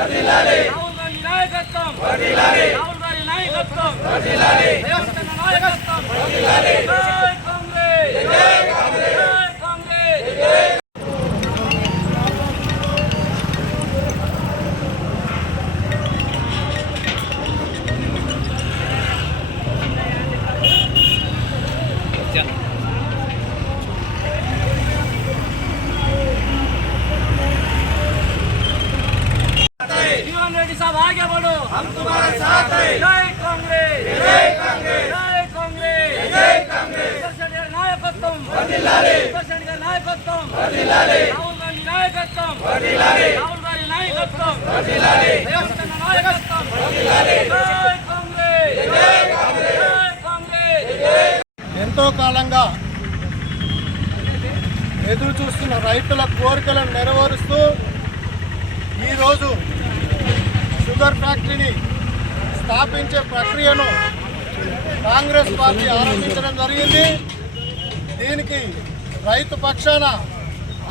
రాహుల్ గాంధీ నాయకత్వం. రాహుల్ గాంధీ నాయకత్వం. నాయకత్వం. सब गया बोलो हम तुम्हारे साथ हैं जय कांग्रेस जय कांग्रेस जय कांग्रेस जय कांग्रेस दर्शन का नायकत्वम वर्दिलाले दर्शन का नायकत्वम वर्दिलाले राहुल गांधी नायकत्वम वर्दिलाले राहुल गांधी नायकत्वम वर्दिलाले देवेंद्र नायकत्वम वर्दिलाले जय कांग्रेस जय कांग्रेस जय कांग्रेस जय ఎంతో కాలంగా ఎదురు చూస్తున్న రైతుల కోరికలను నెరవేరుస్తూ ఈరోజు షుగర్ ఫ్యాక్టరీని స్థాపించే ప్రక్రియను కాంగ్రెస్ పార్టీ ఆరంభించడం జరిగింది. దీనికి రైతు పక్షాన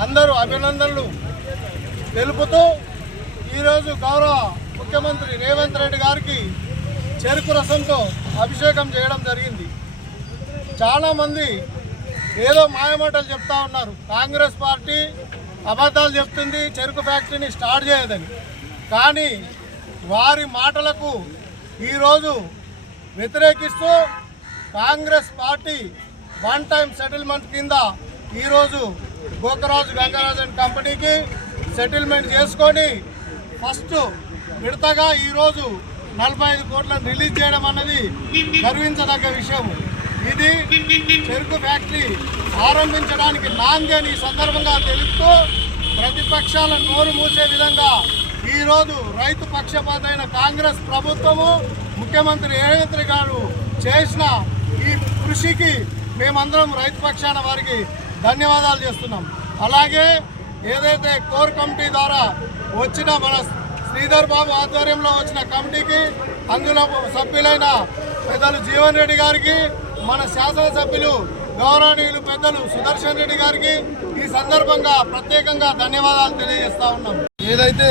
అందరూ అభినందనలు తెలుపుతూ ఈరోజు గౌరవ ముఖ్యమంత్రి రేవంత్ రెడ్డి గారికి చెరుకు రసంతో అభిషేకం చేయడం జరిగింది. చాలామంది ఏదో మాయమాటలు చెప్తా ఉన్నారు. కాంగ్రెస్ పార్టీ అబద్ధాలు చెప్తుంది చెరుకు ఫ్యాక్టరీని స్టార్ట్ చేయదని. కానీ వారి మాటలకు ఈరోజు వ్యతిరేకిస్తూ Congress party one time settlement కింద ఈరోజు గోకరాజు గంగరాజన్ కంపెనీకి సెటిల్మెంట్ చేసుకొని ఫస్ట్ విడతగా ఈరోజు నలభై ఐదు కోట్లను రిలీజ్ చేయడం అన్నది గర్వించదగ్గ విషయం. ఇది చెరుకు ఫ్యాక్టరీ ఆరంభించడానికి నాంది అని ఈ సందర్భంగా తెలుపుతూ ప్రతిపక్షాల నోరు మూసే విధంగా ఈరోజు రైతు పక్షపాతైన కాంగ్రెస్ ప్రభుత్వము ముఖ్యమంత్రి రేవంత్ గారు చేసిన ఈ కృషికి మేమందరం రైతు పక్షాన వారికి ధన్యవాదాలు చేస్తున్నాం. అలాగే ఏదైతే కోర్ కమిటీ ద్వారా వచ్చిన మన శ్రీధర్ బాబు ఆధ్వర్యంలో వచ్చిన కమిటీకి అందులో సభ్యులైన పెద్దలు జీవన్ రెడ్డి గారికి మన శాసనసభ్యులు గౌరవనీయులు పెద్దలు సుదర్శన్ రెడ్డి గారికి ఈ సందర్భంగా ప్రత్యేకంగా ధన్యవాదాలు తెలియజేస్తా ఉన్నాం. ఏదైతే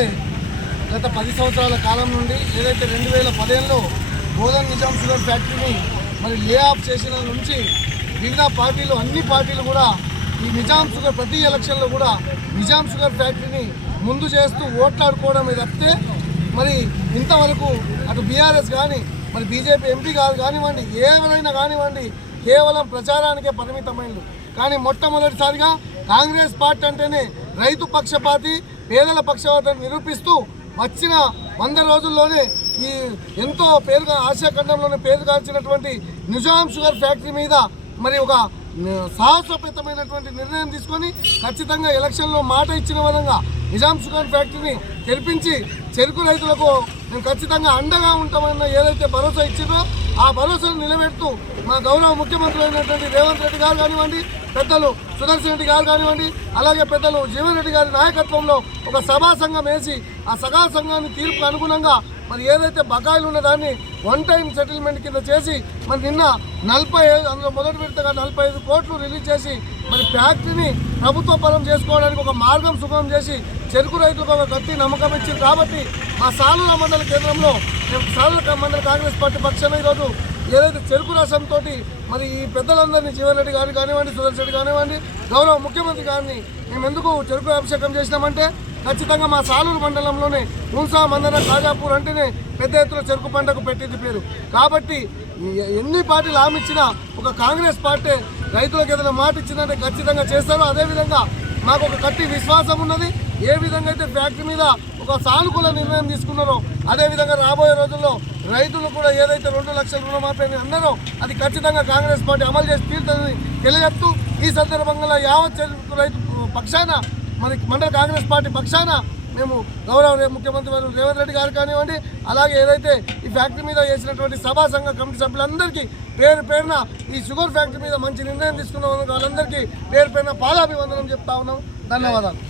గత పది సంవత్సరాల కాలం నుండి ఏదైతే రెండు వేల పదిహేనులో గోధన్ నిజాం షుగర్ ఫ్యాక్టరీని మరి లే ఆఫ్ చేసిన నుంచి వివిధ పార్టీలు అన్ని పార్టీలు కూడా ఈ నిజాం షుగర్ ప్రతి ఎలక్షన్లో కూడా నిజాం షుగర్ ఫ్యాక్టరీని ముందు చేస్తూ ఓట్లాడుకోవడం తప్పితే మరి ఇంతవరకు అటు బీఆర్ఎస్ కానీ మరి బీజేపీ ఎంపీ కాదు కానివ్వండి ఎవరైనా కానివ్వండి కేవలం ప్రచారానికే పరిమితమైనది కానీ మొట్టమొదటిసారిగా కాంగ్రెస్ పార్టీ అంటేనే రైతు పక్షపాతి పేదల పక్షపాతాన్ని నిరూపిస్తూ వచ్చిన వంద రోజుల్లోనే ఈ ఎంతో పేరుగా ఆసియా ఖండంలోనే పేరుగాంచినటువంటి నిజాం షుగర్ ఫ్యాక్టరీ మీద మరి ఒక సాహసపేతమైనటువంటి సాహసోపేతమైనటువంటి నిర్ణయం తీసుకొని ఖచ్చితంగా ఎలక్షన్లో మాట ఇచ్చిన విధంగా నిజాం షుగర్ ఫ్యాక్టరీని తెరిపించి చెరుకు రైతులకు మేము ఖచ్చితంగా అండగా ఉంటామన్న ఏదైతే భరోసా ఇచ్చిందో ఆ భరోసాను నిలబెడుతూ మా గౌరవ ముఖ్యమంత్రి అయినటువంటి రేవంత్ రెడ్డి గారు కానివ్వండి పెద్దలు సుదర్శన్ రెడ్డి గారు కానివ్వండి అలాగే పెద్దలు జీవన్ రెడ్డి గారి నాయకత్వంలో ఒక సభా సంఘం వేసి ఆ సగా సంఘాన్ని తీర్పుకు అనుగుణంగా మరి ఏదైతే బకాయిలు ఉన్న దాన్ని వన్ టైం సెటిల్మెంట్ కింద చేసి మరి నిన్న నలభై ఐదు అందులో మొదటి విడతగా నలభై ఐదు కోట్లు రిలీజ్ చేసి మరి ఫ్యాక్టరీని ప్రభుత్వ పరం చేసుకోవడానికి ఒక మార్గం సుగమం చేసి చెరుకు రైతులకు ఒక గట్టి నమ్మకం ఇచ్చింది. కాబట్టి మా సాలుల మండల కేంద్రంలో మేము సాలుల మండల కాంగ్రెస్ పార్టీ పక్షాన ఈరోజు ఏదైతే చెరుకు రసంతో మరి ఈ పెద్దలందరినీ జీవన్ రెడ్డి గారిని కానివ్వండి సుదర్శన్ రెడ్డి కానివ్వండి గౌరవ ముఖ్యమంత్రి గారిని మేము ఎందుకు చెరుకు అభిషేకం చేసినామంటే ఖచ్చితంగా మా సాలూరు మండలంలోనే ఉన్సా మందన కాజాపూర్ అంటేనే పెద్ద ఎత్తున చెరుకు పంటకు పెట్టింది పేరు. కాబట్టి ఎన్ని పార్టీలు హామీ ఇచ్చినా ఒక కాంగ్రెస్ పార్టీ రైతులకు ఏదైనా మాట ఇచ్చిందంటే ఖచ్చితంగా చేస్తారు. అదేవిధంగా మాకు ఒక గట్టి విశ్వాసం ఉన్నది. ఏ విధంగా అయితే ఫ్యాక్టరీ మీద ఒక సానుకూల నిర్ణయం తీసుకున్నారో అదేవిధంగా రాబోయే రోజుల్లో రైతులు కూడా ఏదైతే రెండు లక్షల రుణమాఫీ అని అన్నారో అది ఖచ్చితంగా కాంగ్రెస్ పార్టీ అమలు చేసి తీరుతుందని తెలియజెప్తూ ఈ సందర్భంగా యావత్ రైతు పక్షాన మరి మండల కాంగ్రెస్ పార్టీ పక్షాన మేము గౌరవ ముఖ్యమంత్రి వారు రేవంత్ రెడ్డి గారు కానివ్వండి అలాగే ఏదైతే ఈ ఫ్యాక్టరీ మీద చేసినటువంటి సభా సంఘ కమిటీ సభ్యులందరికీ పేరు పేరున ఈ షుగర్ ఫ్యాక్టరీ మీద మంచి నిర్ణయం తీసుకున్న వాళ్ళందరికీ పేరు పేరున పాదాభివందనం చెప్తా ఉన్నాం. ధన్యవాదాలు.